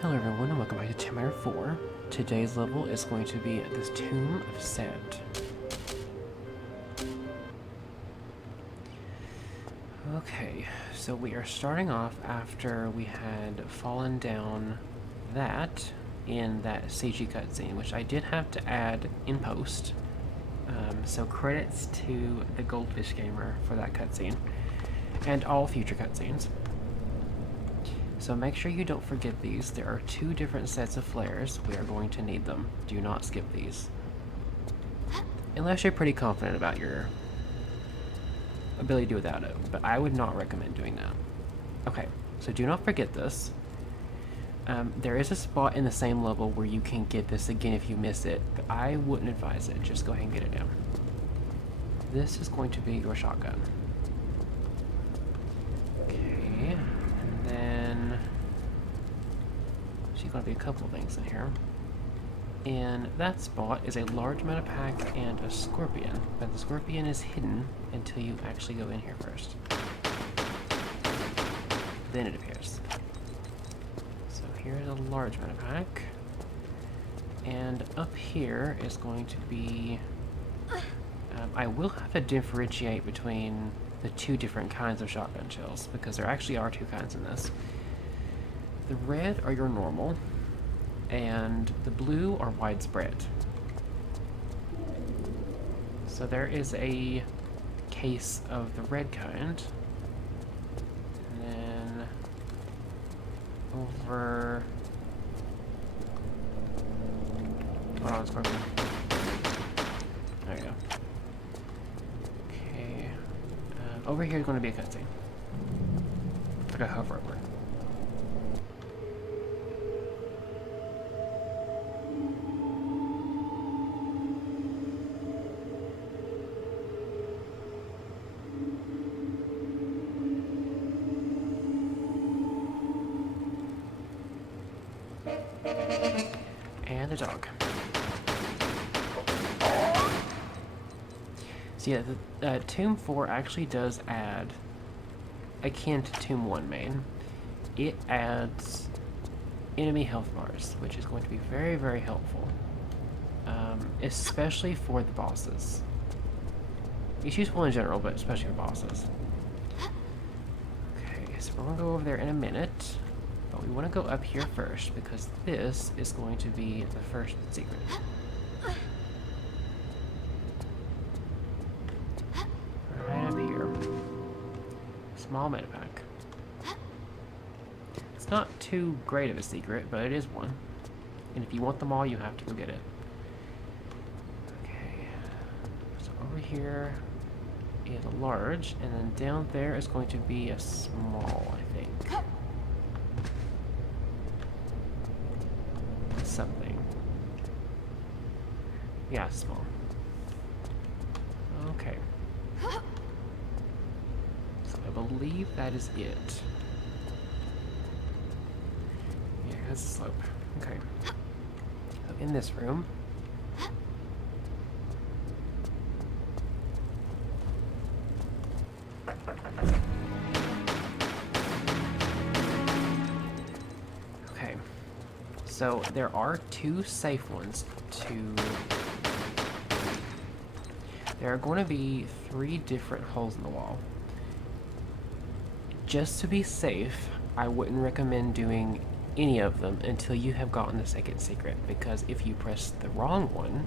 Hello everyone and welcome back to Chapter 4. Today's level is going to be this Tomb of Seth. Okay, so we are starting off after we had fallen down that in that CG cutscene, which I did have to add in post. So credits to the Goldfish Gamer for that cutscene, and all future cutscenes. So make sure you don't forget these. There are 2 different sets of flares. We are going to need them. Do not skip these. Unless you're pretty confident about your ability to do without it. But I would not recommend doing that. Okay, so do not forget this. There is a spot in the same level where you can get this again if you miss it, but I wouldn't advise it. Just go ahead and get it down. This is going to be your shotgun. Okay, and then there's going to be a couple of things in here. In that spot is a large meta pack and a scorpion, but the scorpion is hidden until you actually go in here first. Then it appears. So here's a large meta pack, and up here is going to be. I will have to differentiate between the 2 different kinds of shotgun shells because there actually are 2 kinds in this. The red are your normal, and the blue are widespread. So there is a case of the red kind, and then over. Hold on, Scorpion. There you go. Okay. Over here is going to be a cutscene. Like a hover over. And the dog. So yeah, the Tomb 4 actually does add, akin to Tomb 1 main, it adds enemy health bars, which is going to be very, very helpful. Especially for the bosses. It's useful in general, but especially for bosses. Okay, so we're going to go over there in a minute. But we want to go up here first, because this is going to be the first secret. Right up here. Small meta pack. It's not too great of a secret, but it is one. And if you want them all, you have to go get it. Okay. So over here is a large, and then down there is going to be a small, I think. Something. Yeah, small. Okay. So I believe that is it. Yeah, here's the slope. Okay. So in this room. Okay. So there are 2 safe ones there are going to be 3 different holes in the wall. Just to be safe, I wouldn't recommend doing any of them until you have gotten the second secret, because if you press the wrong one,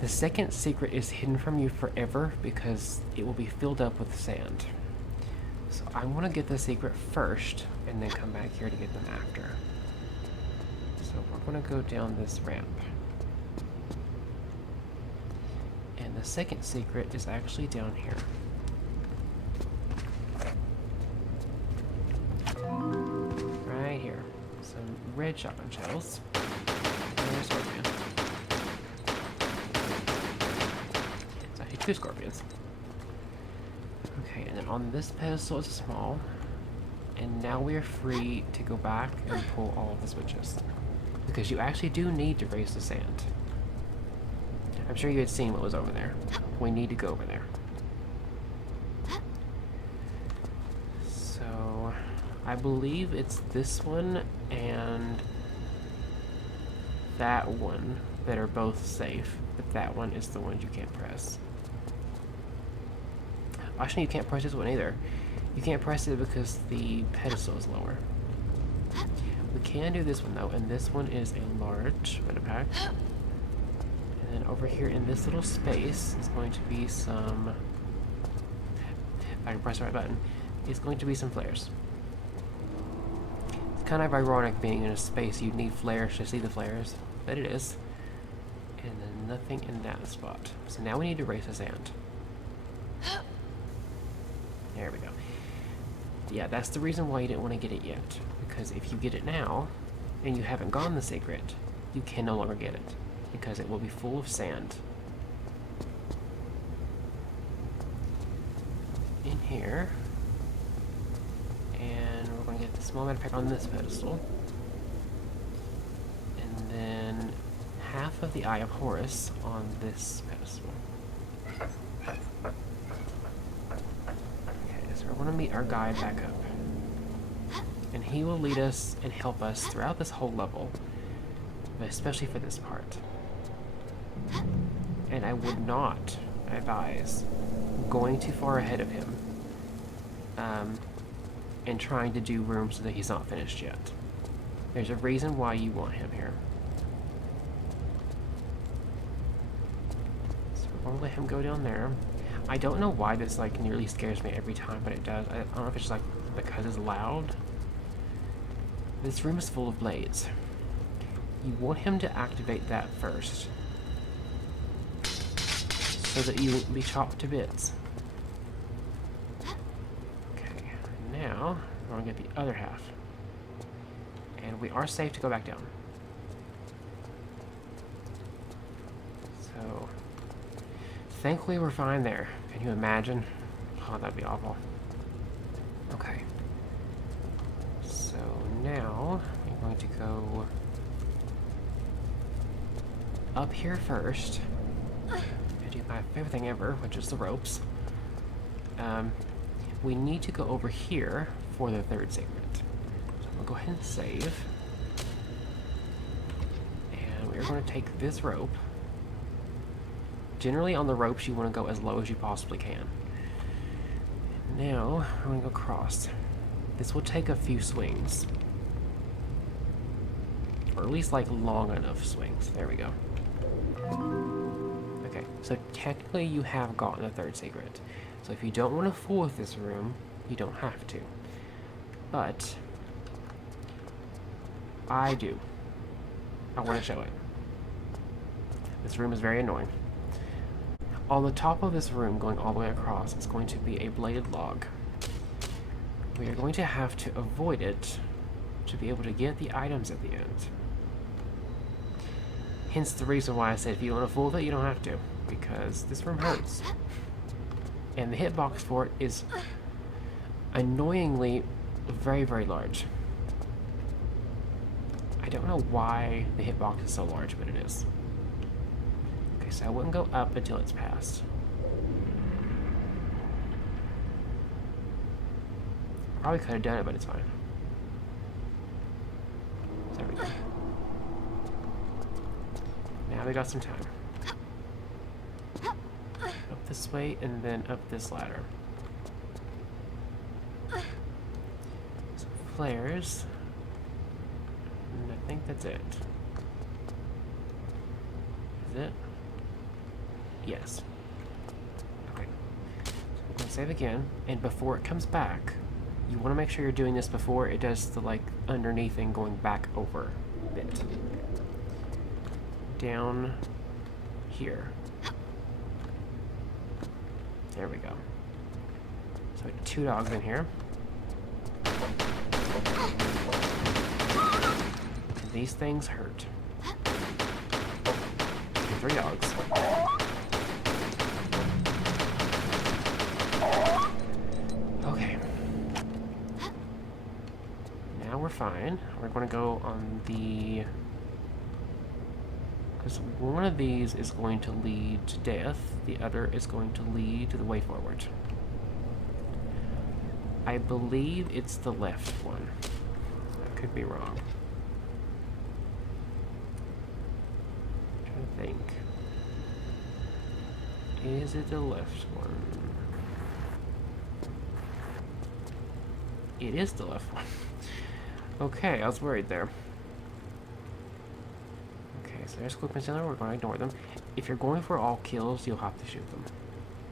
the second secret is hidden from you forever because it will be filled up with sand. So I want to get the secret first and then come back here to get them after. So we're going to go down this ramp. And the second secret is actually down here. Right here. Some red shotgun shells. And a scorpion. It's actually 2 scorpions. Okay, and then on this pedestal is a small. And now we are free to go back and pull all of the switches. Because you actually do need to raise the sand. I'm sure you had seen what was over there. We need to go over there. So I believe it's this one and that one that are both safe, but that one is the one you can't press. Actually, you can't press this one either. You can't press it because the pedestal is lower. We can do this one though, and this one is a large Medipack. And then over here in this little space is going to be some... If I can press the right button, it's going to be some flares. It's kind of ironic being in a space you'd need flares to see the flares, but it is. And then nothing in that spot. So now we need to raise the sand. There we go. Yeah, that's the reason why you didn't want to get it yet. Because if you get it now, and you haven't gone the secret, you can no longer get it. Because it will be full of sand. In here. And we're going to get the small Medipack on this pedestal. And then half of the Eye of Horus on this pedestal. We're going to meet our guide back up. And he will lead us and help us throughout this whole level. But especially for this part. And I would not advise going too far ahead of him. And trying to do rooms that he's not finished yet. There's a reason why you want him here. So we're going to let him go down there. I don't know why this like nearly scares me every time, but it does. I don't know if it's just like because it's loud. This room is full of blades. You want him to activate that first, so that you won't be chopped to bits. Okay, now we're gonna get the other half, and we are safe to go back down. So. Thankfully, we're fine there. Can you imagine? Oh, that'd be awful. Okay. So now, I'm going to go up here first. And do my favorite thing ever, which is the ropes. We need to go over here for the third secret. So we'll go ahead and save. And we're going to take this rope. Generally on the ropes you want to go as low as you possibly can. Now we're going to go across. This will take a few swings. Or at least like long enough swings. There we go. Okay, so technically you have gotten the third secret. So if you don't want to fool with this room, you don't have to. But I do. I want to show it. This room is very annoying. On the top of this room, going all the way across, is going to be a bladed log. We are going to have to avoid it to be able to get the items at the end. Hence the reason why I said if you want to fool with it, you don't have to. Because this room hurts. And the hitbox for it is annoyingly very, very large. I don't know why the hitbox is so large, but it is. So I wouldn't go up until it's passed. Probably could have done it, but it's fine. So there we go. Now we got some time. Up this way and then up this ladder. Some flares. And I think that's it. Is it? Yes. Okay. So we're going to save again, and before it comes back, you want to make sure you're doing this before it does the like underneath thing going back over bit. Down here. There we go. So 2 dogs in here. And these things hurt. And 3 dogs. Fine. We're going to go on the... Because one of these is going to lead to death, the other is going to lead to the way forward. I believe it's the left one. I could be wrong. I'm trying to think. Is it the left one? It is the left one. Okay, I was worried there. Okay, so there's equipment center. We're going to ignore them. If you're going for all kills, you'll have to shoot them.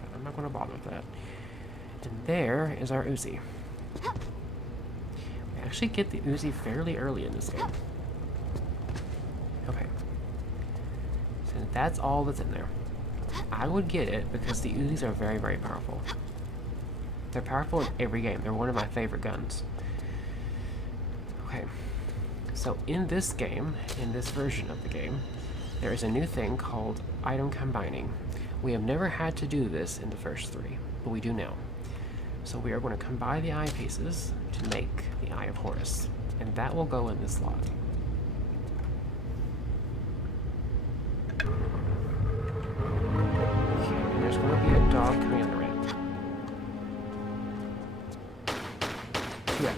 But I'm not going to bother with that. And there is our Uzi. We actually get the Uzi fairly early in this game. Okay. So that's all that's in there. I would get it because the Uzis are very, very powerful. They're powerful in every game. They're one of my favorite guns. Okay. So in this game, in this version of the game, there is a new thing called item combining. We have never had to do this in the first 3, but we do now. So we are going to combine the eye pieces to make the Eye of Horus, and that will go in this slot. Okay, and there's going to be a dog coming on the ramp. Yeah.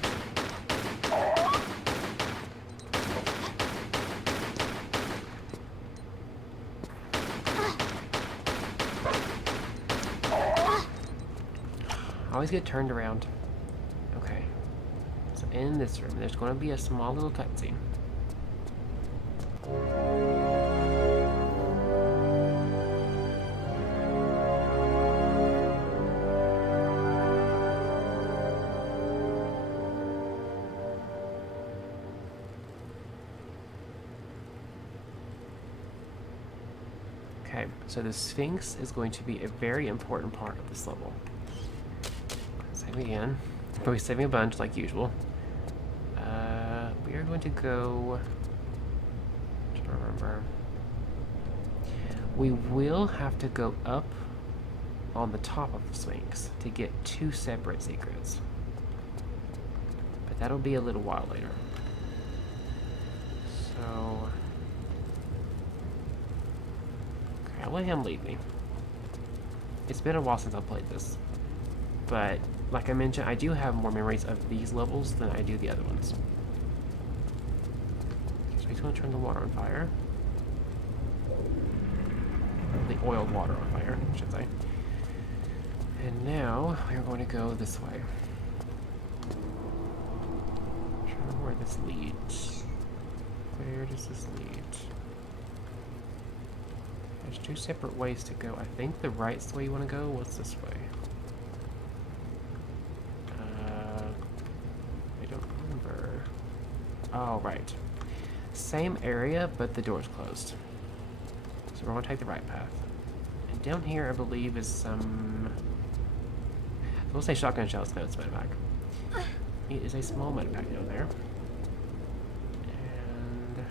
Always get turned around. Okay. So in this room, there's going to be a small little cutscene. Okay, so the Sphinx is going to be a very important part of this level. Save again. We'll be saving a bunch like usual. We are going to go. I'm trying to remember. We will have to go up on the top of the Sphinx to get 2 separate secrets. But that'll be a little while later. So. Okay, I'll let him lead me. It's been a while since I've played this. But, like I mentioned, I do have more memories of these levels than I do the other ones. So he's going to turn the water on fire. The oiled water on fire, I should say. And now, we're going to go this way. I'm trying to remember where this leads. Where does this lead? There's 2 separate ways to go. I think the right's the way you want to go. What's this way? I don't remember. Oh, right. Same area, but the door's closed. So we're going to take the right path. And down here, I believe, is some... We'll say shotgun shells. No, it's medevac. It is a small medevac down there. And...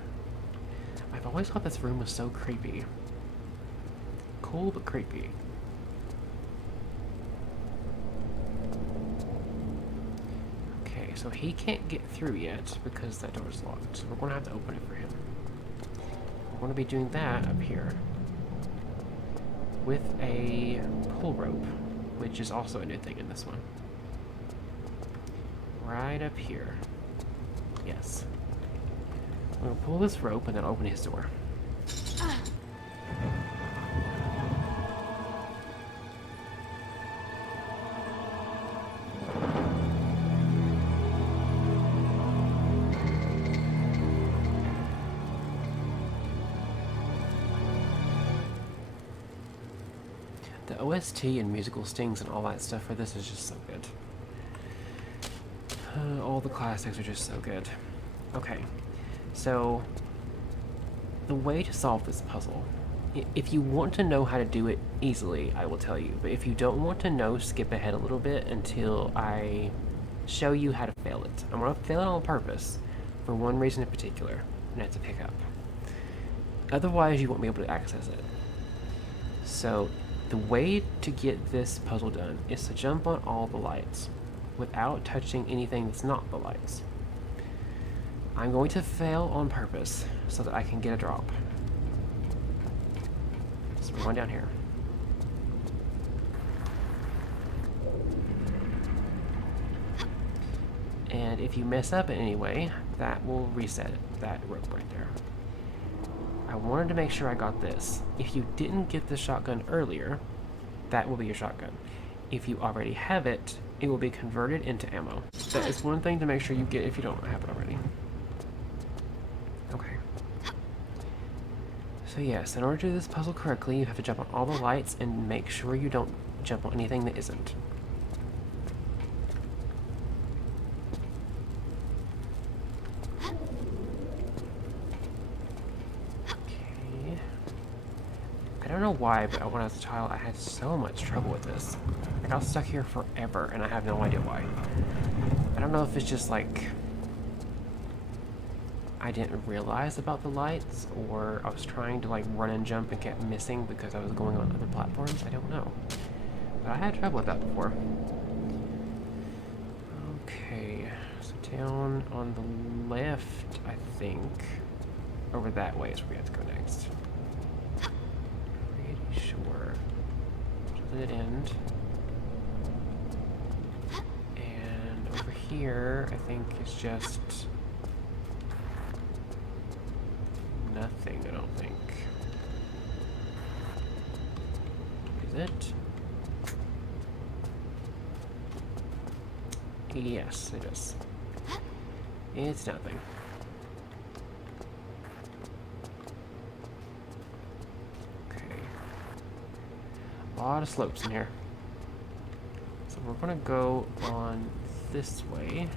I've always thought this room was so creepy. Cool, but creepy. Okay, so he can't get through yet because that door's locked. So we're going to have to open it for him. We're going to be doing that up here with a pull rope, which is also a new thing in this one. Right up here. Yes. I'm going to pull this rope and then open his door. The OST and musical stings and all that stuff for this is just so good. All the classics are just so good. Okay, so the way to solve this puzzle, if you want to know how to do it easily, I will tell you. But if you don't want to know, skip ahead a little bit until I show you how to fail it. I'm going to fail it on purpose for one reason in particular, and that's to pick up. Otherwise, you won't be able to access it. So the way to get this puzzle done is to jump on all the lights without touching anything that's not the lights. I'm going to fail on purpose so that I can get a drop. So we're going down here. And if you mess up in any way, that will reset that rope right there. I wanted to make sure I got this. If you didn't get the shotgun earlier, that will be your shotgun. If you already have it, it will be converted into ammo. That is one thing to make sure you get if you don't have it already. Okay. So yes, in order to do this puzzle correctly, you have to jump on all the lights and make sure you don't jump on anything that isn't. Okay. I don't know why, but when I was a child, I had so much trouble with this. I got stuck here forever, and I have no idea why. I don't know if it's just like I didn't realize about the lights, or I was trying to like run and jump and kept missing because I was going on other platforms. I don't know. But I had trouble with that before. Okay, so down on the left, I think. Over that way is where we have to go next. Pretty sure. To the end. And over here, I think it's just nothing, I don't think. Is it? Yes, it is. It's nothing. Okay. A lot of slopes in here. So we're gonna go on this way.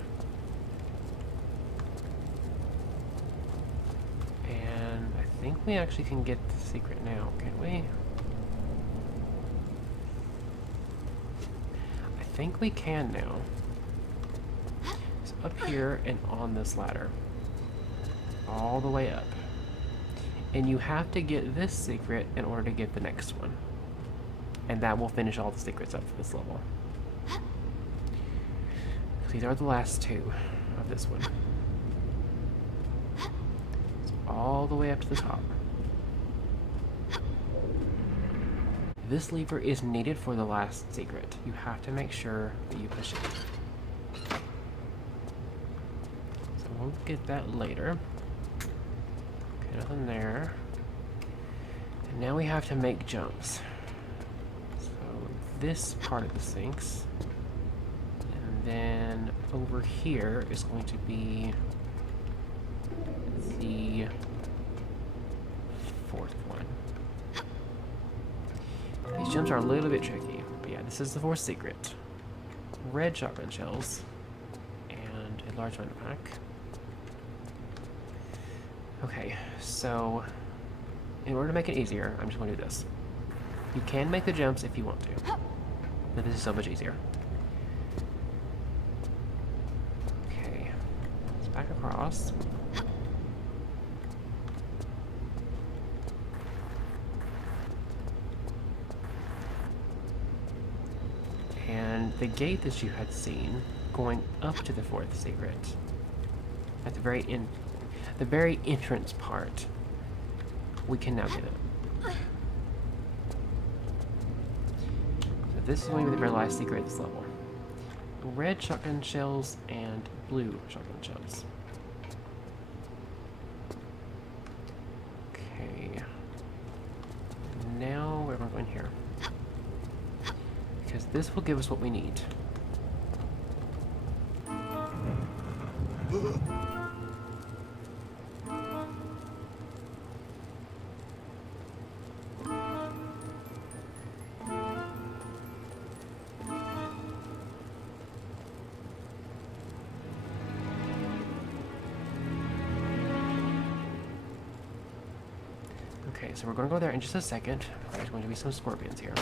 And I think we actually can get the secret now, can't we? I think we can now. So up here and on this ladder. All the way up. And you have to get this secret in order to get the next one. And that will finish all the secrets up for this level. These are the last two of this one. So all the way up to the top. This lever is needed for the last secret. You have to make sure that you push it. So we'll get that later. Okay, nothing there. And now we have to make jumps. So this part of the sinks. And then over here is going to be the fourth one. These jumps are a little bit tricky, but yeah, this is the fourth secret. Red shotgun shells and a large amount of pack. Okay, so in order to make it easier, I'm just going to do this. You can make the jumps if you want to, but this is so much easier. Okay, let's back across. And the gate that you had seen going up to the fourth secret, at the very end, the very entrance part, we can now get it. So this is going to be the very last secret of this level. Red shotgun shells and blue shotgun shells. Okay. Now where am I going here? Because this will give us what we need. Okay, so we're going to go there in just a second. There's going to be some scorpions here.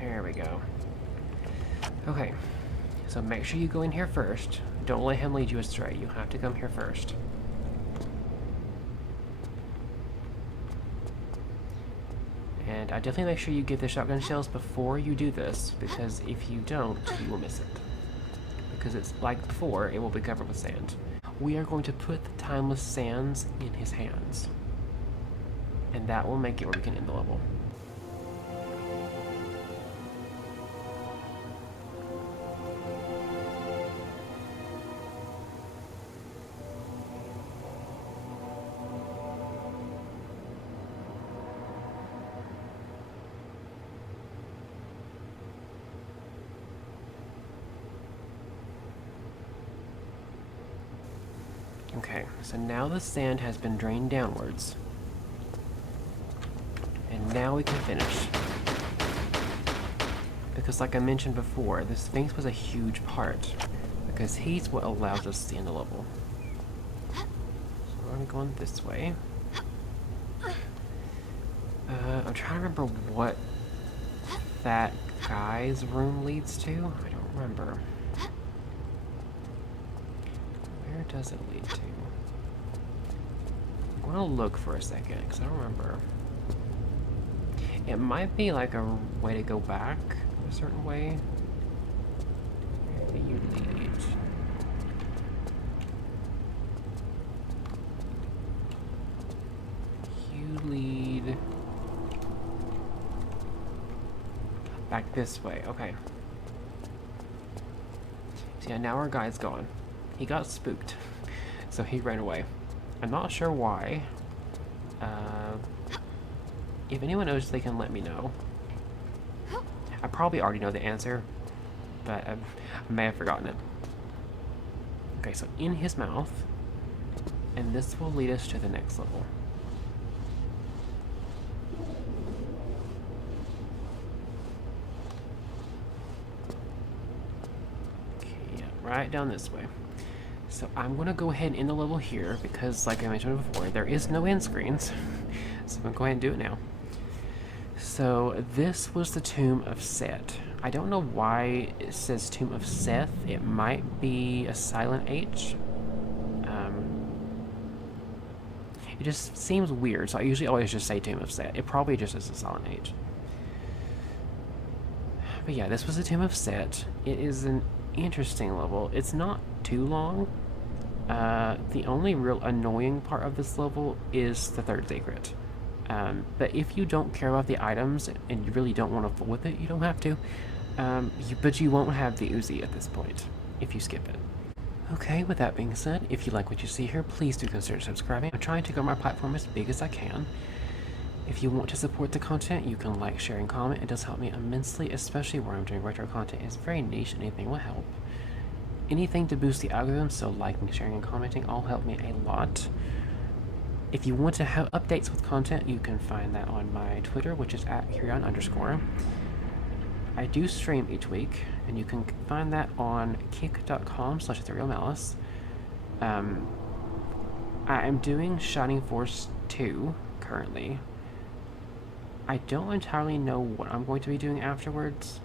There we go. Okay, so make sure you go in here first. Don't let him lead you astray. You have to come here first. And I definitely make sure you get the shotgun shells before you do this, because if you don't, you will miss it. Because it's like before, it will be covered with sand. We are going to put the timeless sands in his hands. And that will make it where we can end the level. Okay, so now the sand has been drained downwards. And now we can finish. Because like I mentioned before, the Sphinx was a huge part. Because he's what allows us to end the level. So we're going to go on this way. I'm trying to remember what that guy's room leads to. I don't remember. Where does it lead to? I'm going to look for a second, because I don't remember. It might be like a way to go back a certain way. Where do you lead? You lead back this way. Okay. So yeah, now our guy's gone. He got spooked, so he ran away. I'm not sure why. If anyone knows, they can let me know. I probably already know the answer, but I may have forgotten it. Okay, so in his mouth, and this will lead us to the next level. Okay, yeah, right down this way. So I'm going to go ahead and end the level here because, like I mentioned before, there is no end screens. So I'm going to go ahead and do it now. So this was the Tomb of Seth. I don't know why it says Tomb of Seth. It might be a silent H. It just seems weird, so I usually always just say Tomb of Seth. It probably just is a silent H. But yeah, this was the Tomb of Seth. It is an interesting level. It's not too long. The only real annoying part of this level is the third secret. But if you don't care about the items and you really don't want to fool with it, you don't have to. But you won't have the Uzi at this point if you skip it. Okay, with that being said, if you like what you see here, please do consider subscribing. I'm trying to grow my platform as big as I can. If you want to support the content, you can like, share, and comment. It does help me immensely, especially where I'm doing retro content. It's very niche and anything will help. Anything to boost the algorithm, so liking, sharing, and commenting all help me a lot. If you want to have updates with content, you can find that on my Twitter, which is @Kyrion_. I do stream each week, and you can find that on kick.com/etherealmalice. I am doing Shining Force 2 currently. I don't entirely know what I'm going to be doing afterwards,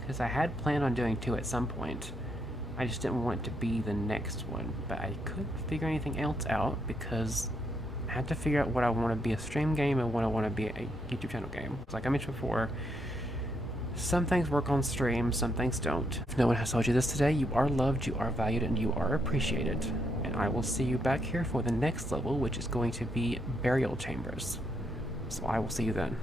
because I had planned on doing 2 at some point. I just didn't want it to be the next one, but I couldn't figure anything else out because I had to figure out what I want to be a stream game and what I want to be a YouTube channel game. Like I mentioned before, some things work on stream, some things don't. If no one has told you this today, you are loved, you are valued, and you are appreciated. And I will see you back here for the next level, which is going to be Burial Chambers. So I will see you then.